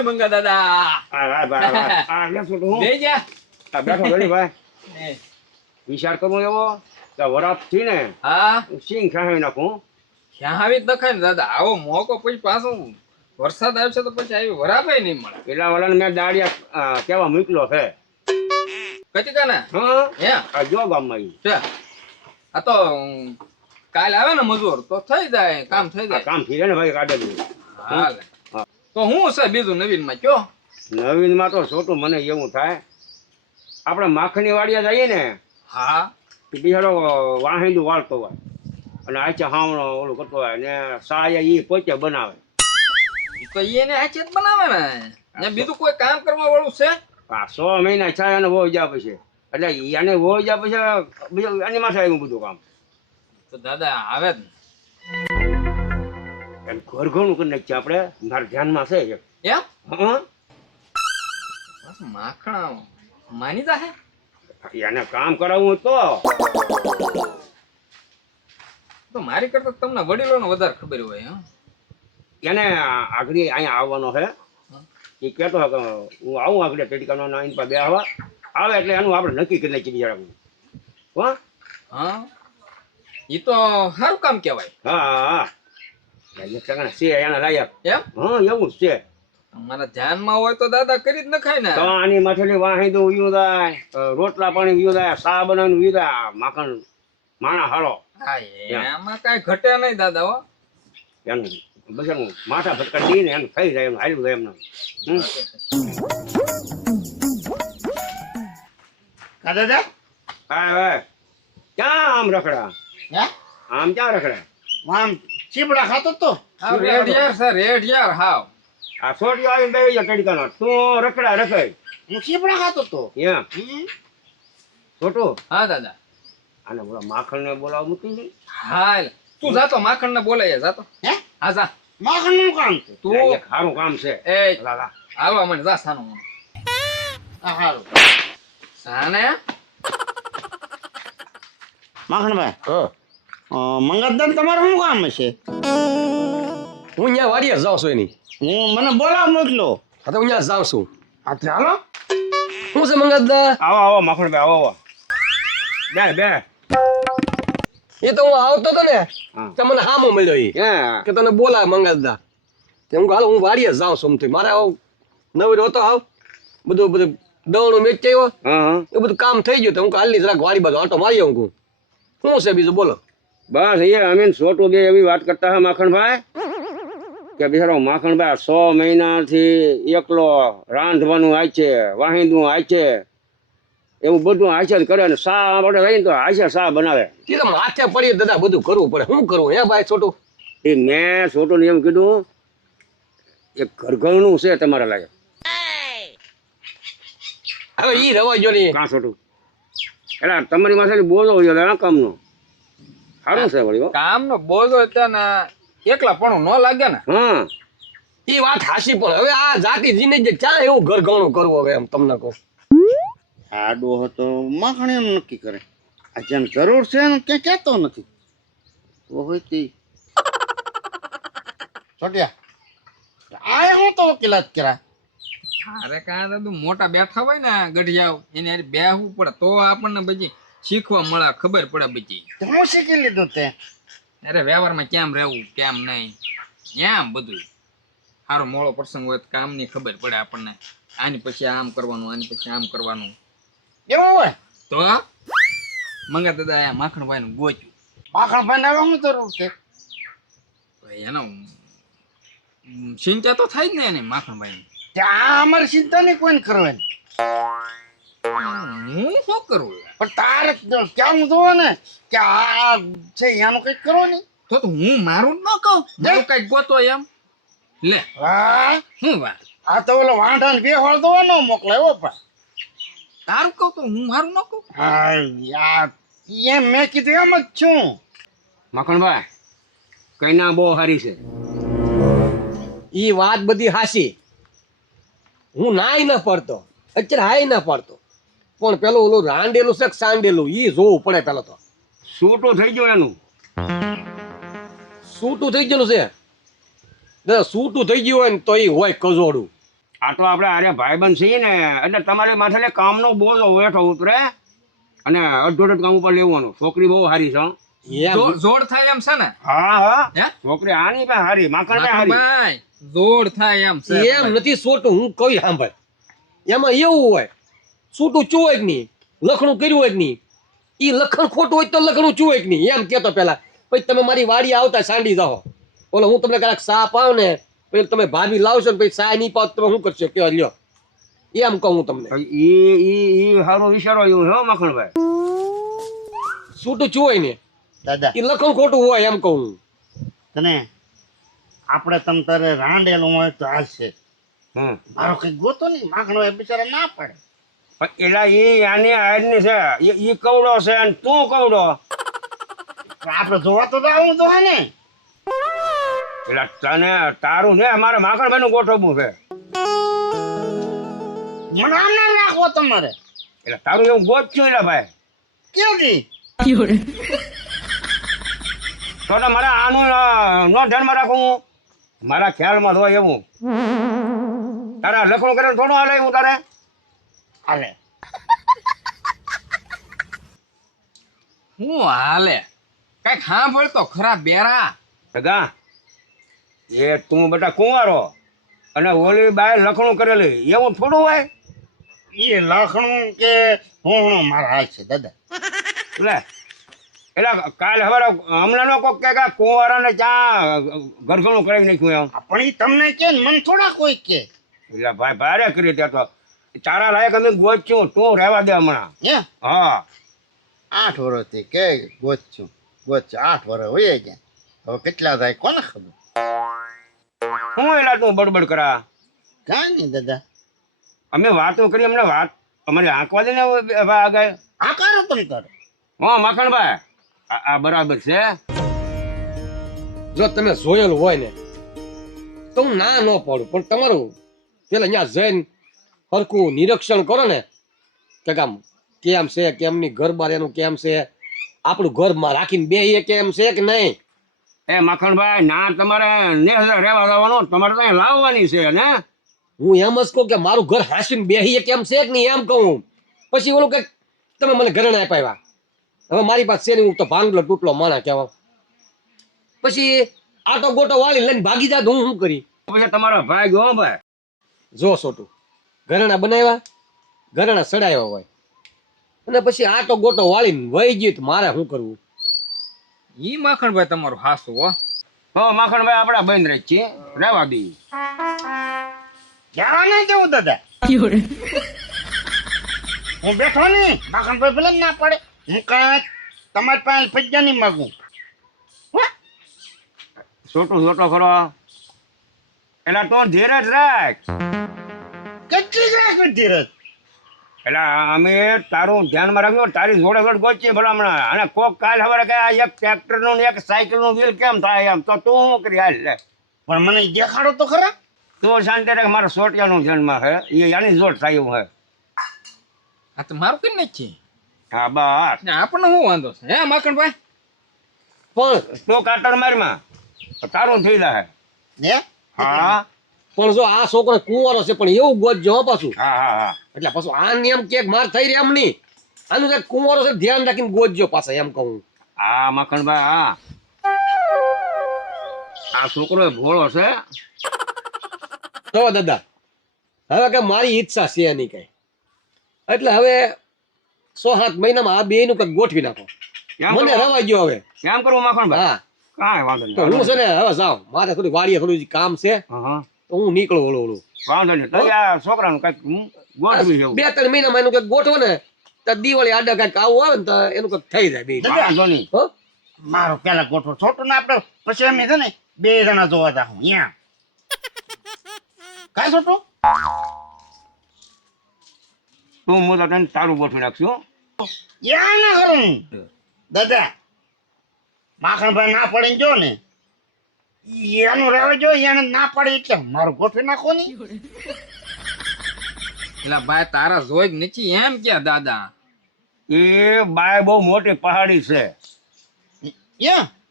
એ મંગા દાદા બેઠો ગણી ભાઈ વિચાર કરવો એવો વરાપથી ને હા સિંગ ખાવી નાખું જ નખાય ને દાદા આવો મોકો પછી પાછો વરસાદ આવશે તો પછી આવી વરાપે નહીં મળે પેલા વાળાને મેં દાડિયા કેવા મૂકલો છે કચકા ને હા હે આ જો ગામમાં આ તો કાલ આવે ને મજૂર તો થઈ જાય કામ થઈ જાય કામ થઈ જાય ને ભાઈ કાઢે હા. તો હું છે બીજું નવીનમાં કયો? નવીનમાં તો છોટું મને એવું થાય. આપણે માખણી વાડિયા જઈએ ને હા. કે બિચારો વાહિંદુ વાળતો હોય. અને આચે હામણો ઓલું કરતો હોય ને સાયા એ પોતે બનાવે. તો એને હાચે બનાવે ને. ને બીજું કોઈ કામ કરવા વાળું છે? આ સો મહિના છાય અને વહી જાય પછી. એટલે એને વહી જાય પછી બીજું આની માથે આવ્યું બધું કામ. તો દાદા આવે જ ને. ઘર ઘણું કરી છે આપણે. મારા ધ્યાનમાં છે. એમ? હં? બસ માખણ માની જાહે. એને કામ કરાવવું તો. તો મારી કરતા તમને વડીલોનો વધારે ખબર હોય હં? એને આગળ અહીંયા આવવાનો છે. એ કહેતો કે હું આવું આગળ ટેડિકાનો નાઈન પર બે આવવા આવે એટલે એનું આપણે નક્કી કરી નાખીએ બિચારા હા? હા? એ તો સારું કામ કહેવાય. હા હા. છે એના લાયક એમ? હા એવું જ છે. તમારા ધ્યાનમાં હોય તો દાદા કરી જ નખાય ને. તો આની માથેલી ઉયું જાય રોટલા પાણી ઉયું જાય સા બનાવીને ઉયું માખણ માણા હારો હા એમાં. કાંઈ ઘટે નહીં દાદા હો. એનું બજારનું માથા ફટકા દઈને એમ થઈ જાય એમ હાલ્યું જાય એમને કા દાદા? હા હા. ક્યાં આમ રખડા હે? આમ ક્યાં રખડા આમ ચીપડા ખાતો તો? હાવ રેડ યાર સર રેડ યાર હાવ. આ છોડીઓ આવીને બેસી જાય ટેડિકાનો તું રખડા રખાય. હું ચીપડા ખાતો તો? એમ? છોટું હા દાદા. અને બોલા માખણ ને બોલાવ મૂકી દે. હા તું જાતો માખણ ને બોલાય જાતો હે? હા જા. માખણનું કામ? છે તું એક સારું કામ છે. એ લાલા લા. હાલવા મને જા સાનો આ હારું. સાને? માખણભાઈ. હા. મંગતદાન તમારું શું કામ છે હું અહીંયા વાડીએ જાઉં છું એની. હું મને બોલાવ મોકલો હા તો હું અહીંયા જાઉં છું. હા ચાલો શું છે મંગતદા આવો આવો માખણભાઈ આવો આવો. બે બે. એ તો હું આવતો હતો ને તો મને હામો મળ્યો એ કે તને બોલાય મંગતદા તે હું હાલ હું વાડીએ જાઉં છું એમથી. મારે આવ નવરો હતો આવ. બધું બધું દવણું મેચ હા એ બધું કામ થઈ ગયું તો હું હાલની જરાક વાડી બાજુ આટો મારી આવું શું છે બીજું બોલો. બસ અહીંયા અમે છોટું બે એવી વાત કરતા હા માખણભાઈ કે બિચારો માખણભાઈ સો મહિનાથી એકલો રાંધવાનું આય છે વાહિંદું આય છે એવું બધું આય કરે ને સા આપણે રહીને તો આય સા બનાવે. એ માથે પડી દાદા બધું કરવું પડે. શું કરવું? હે ભાઈ છોટું એ મેં છોટું એમ કીધું એ ઘરઘરનું છે તમારા લાગે હવે ઈ રવા જો કાં છોટું એટલે તમારી માથે બોલો આ કામનો. સારું છે વળી કામ નો બોજો ને એકલા પણ ન લાગે ને? હા એ વાત હાસી પણ હવે આ જાતિ જીને જે ક્યાં એવું ઘર ઘણું કરવું હવે એમ તમને કહું. આડો હતો માખણી એમ નક્કી કરે. આ જેમ જરૂર છે ને ક્યાં કહેતો નથી. તો હોય તે. છોટિયા આ હું તો વકીલાત કર્યા. અરે કાં તો મોટા બેઠા હોય ને ગઢિયાઓ એને હારે બેહવું પડે તો આપણને બધી શીખવા મળે ખબર પડે બધી. હું શીખી લીધું તે? અરે વ્યવહારમાં કેમ રહેવું કેમ નહીં? એમ બધું? સારો મોળો પ્રસંગ હોય તો કામની ખબર પડે આપણને. આની પછી આમ કરવાનું આની પછી આમ કરવાનું. એવું હોય? તો? મંગા દાદા અહીંયા માખણભાઈ નું ગોચ્યું. માખણભાઈ ને શું જરૂર છે? એનો ચિંતા તો થાય જ ને એને માખણભાઈ ત્યાં અમારી ચિંતા નહીં કોઈને કરવાની. હું શું કરું પણ તારે કેમ જોવો ને કે આ છે એનું કંઈક કરો ને. તો હું મારું ન કહું. મારું કંઈક ગોતો એમ. લે. હા? હું વાત? આ તો ઓલો વાંઢા ને બે હોળ દો ન મોકલાયો પણ. તારું કહું તો હું મારું ન કહું? હા યાર એમ મેં કીધું એમ જ છું. મકણભાઈ કઈના બહુ સારી છે. ઈ વાત બધી હાસી હું નાય ન પડતો. અત્યારે હાય ન પડતો. પણ પેલું ઓલું રાંડેલું છે કે સાંડેલું? ઈ જોવું પડે પેલો તો. સૂટું થઈ ગયું એનું. સૂટું થઈ ગયેલું છે? દાદા સૂટું થઈ ગયું હોય ને તો એ હોય કજોડું. આ તો આપણે અરે ભાઈબંધ છીએ ને એટલે તમારી માથે કામનો બોલો વેઠો ઉતરે અને અડધો અડધ કામ ઉપર લેવાનું. છોકરી બહુ સારી છે. જોડ થાય એમ છે ને? હા હા. છોકરી આની પણ હારી માખણ પણ હારી. જોડ થાય એમ છે એમ. નથી સોટું હું કઈ સાંભળ. એમાં એવું હોય છૂટું ચૂવે જ નહીં લખણું કર્યું હોય જ નહીં. એ લખણ ખોટું હોય તો લખણું ચૂવે જ નહીં એમ કેતો પેલા. પછી તમે મારી વાડી આવતા સાંડી જાઓ. બોલો હું તમને કદાચ સા પાવ ને પછી તમે ભાભી લાવશો ને પછી સા નહીં પાવ તમે શું કરશો? કયો લ્યો. એમ કહું હું તમને. એ એ એ સારો વિચારો એવું હો માખણભાઈ? છૂટું ચૂવે ને. દાદા. એ લખણ ખોટું હોય એમ કહું હું. તને આપણે તમ તારે રાંડેલું હોય તો હાલશે હમ. મારો કઈ ગોતો નહીં માખણો એ બિચારા ના પડે. એલા એ આની આજની છે. એ ઈ કવડો છે અને તું કવડો. પણ આપણે જોવા તો આવું તો હે ને. એટલે તને તારું ને અમારે માખણભાઈ નું ગોઠવવું છે. મને આમ ના રાખવો તમારે. એટલે તારું એવું ગોઠવ્યું એટલે ભાઈ. કેવી તો તો મારે આનું નો ધ્યાનમાં રાખું હું. મારા ખ્યાલમાં હોય એવું. તારા લખણું કરે થોડું હાલે હું તારે? હાલે. હું હાલે? કંઈક સાંભળ તો ખરા બેરા? સગા એ તું બેટા કુંવારો અને ઓલી બાય લખણું કરેલી એવું થોડું હોય? એ લખણું કે હું મારા હાલ છે દાદા. એટલે એટલે કાલ હવે હમણાં નો કોક કે કુંવારાને ત્યાં ઘરઘણું કરાવી નાખ્યું એમ. પણ એ તમને કે મન થોડા કોઈ કે. એટલે ભાઈ ભારે કરી ત્યાં તો. તારા લાયક અમે ગોચ્યું તું રહેવા દે હમણાં. હે? હા. આઠ વર્ષથી કે ગોચ્યું ગોચ્યું આઠ વર્ષ હોય ગયા. હવે કેટલા થાય કોને ખબર? શું એલા તું બડબડ કરા? કાંઈ નહીં દાદા. અમે વાતો કરી અમને વાત અમારે આંકવા દે ને આગળ. આ તમે તારે. હા માખણભાઈ. આ આ બરાબર છે. જો તમે જોયેલું હોય ને તો હું ના ન પડું પણ તમારું પેલા અહીંયા જઈને હરખું નિરીક્ષણ કરો ને. કે આમ કેમ છે કેમની ઘર બાર એનું કેમ છે? આપણું ઘરમાં રાખીને બે એ કેમ છે કે નહીં? એ માખણભાઈ ના તમારે ને રહેવા જવાનું તમારે ત્યાં લાવવાની છે ને? હું એમ જ કહું કે મારું ઘર હાંસીને બેહીએ કેમ છે કે નહીં એમ કહું. પછી ઓલું કે તમે મને ઘરે ના આપ્યા. હવે મારી પાસે છે નહીં હું તો ભાંગલો તૂટલો માણા કહેવા પછી આટો ગોટો વાળી લઈને ભાગી જાત હું શું કરી? પછી તમારા ભાઈ ગયો ભાઈ. જો સોટું. ઘરેણા બનાવ્યા? ઘરેણા સડાવ્યા હોય. અને પછી આટો ગોટો વાળીને વહી ગયું તો મારે શું કરવું? ઈ માખણભાઈ તમારું હાસું હો. તો માખણભાઈ આપણા બંધ રહી છે. રહેવા દઈએ જવા નહીં જવું દાદા. હું બેઠો નહીં. માખણભાઈ ભલે ના પડે. હું કાંઈ તમારી પાસે પૈસા નહીં માગું. હો? છોટું છોટો ખરો એના તો ધીરજ રાખ. જ રાખી ધીરજ. એટલે અમે તારું ધ્યાનમાં રાખ્યું તારી જોડે જોડે ગોચીએ ભલા હમણાં. અને કોક કાલ હવે કે આ એક ટ્રેક્ટરનું ને એક સાયકલનું વ્હીલ કેમ થાય એમ? તો તું શું કરી? હાલ લે. પણ મને ઈ દેખાડો તો ખરા. તું શાંતિ રાખ મારા સોટિયાનું ધ્યાનમાં હે. એ આની જોડ થાય એવું હે. આ તો મારું કઈ નથી? હા બસ. ને આપણને શું વાંધો છે? હે માખણભાઈ પણ તું કાતર મારમાં. તારું થઈ જાય હે હા. પણ જો આ છોકરો કુંવારો છે પણ એવું ગોતજો હો પાછું. એટલે પાછું આ નિયમ કે માર થઈ રહ્યા એમ નહીં આનું જે કુંવારો છે ધ્યાન રાખીને ગોતજો પાછા એમ કહું હા. મખણભાઈ હા. આ છોકરો ભોળો છે. તો દાદા હવે કે મારી ઈચ્છા છે નહીં કઈ. એટલે હવે સો સાત મહિનામાં આ બે નું કઈ ગોઠવી નાખો. મને રવા ગયો હવે. એમ કરવું મખણભાઈ? હા. કાંઈ વાંધો નહીં. હું છે ને હવે જાઓ. મારે થોડી વાડીએ થોડું કામ છે. હા. હા હું નીકળું ઓલું ઓલું. વાંધો નહીં. તો આ છોકરાનું કંઈક હું ગોઠવી જવું બે ત્રણ મહિનામાં એનું કંઈક ગોઠવો ને તો દિવાળી આડા કંઈક આવું આવે ને તો એનું કંઈક થઈ જાય વાંધો નહીં. હો? મારો પેલા ગોઠવો. છોટું ને આપણે પછી અમે છે ને બે જણા જોવા જાઉં અહીંયા કાંઈ છોટું? તું હું તો તને તારું ગોઠવી નાખશું યા ના કરું. દાદા માખણભાઈ ના પડે જો ને. એનું રહેવા જો એને ના પડે એટલે મારું ગોઠવી નાખો નહીં એટલે ભાઈ તારા જોઈ નથી એમ કે દાદા? એ બાય બહુ મોટી પહાડી છે.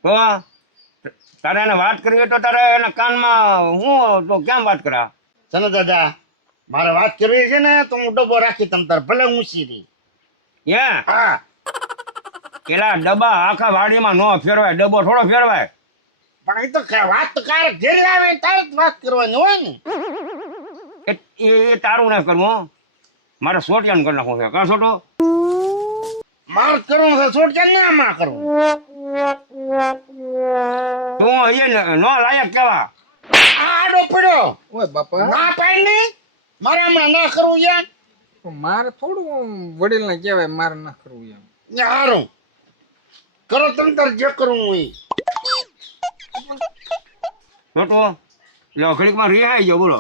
તો તારે એને વાત કરવી હોય તો તારે એના કાનમાં હું તો કેમ વાત કરા? ચલો દાદા મારે વાત કરવી છે ને તો હું ડબ્બો રાખી તમ તાર ભલે ઊંચી રહી. હા. પેલા ડબ્બા આખા વાડીમાં નો ફેરવાય ડબ્બો થોડો ફેરવાય. પણ એ તો વાત તો કારે ઘેરે આવે તારે જ વાત કરવાની હોય ને. એ- તારું ના કરવું મારે સોટિયાનું કરી નાખવું છે. કાં સોટો? માર કરવું છે સોટિયાન ના માં કરવું. તું એ ન- લાયક કેવા? આડો પડ્યો. ઓય બાપા. ના પાડ ને? મારે હમણાં ના કરવું યાર મારે થોડું વડીલ ને કહેવાય મારે ના કરવું એમ. ને હારું. કરો તમ તાર જે કરવું હોય ઈ. સોટો લ્યો ઘડીકમાં રિહાઈ ગયો બોલો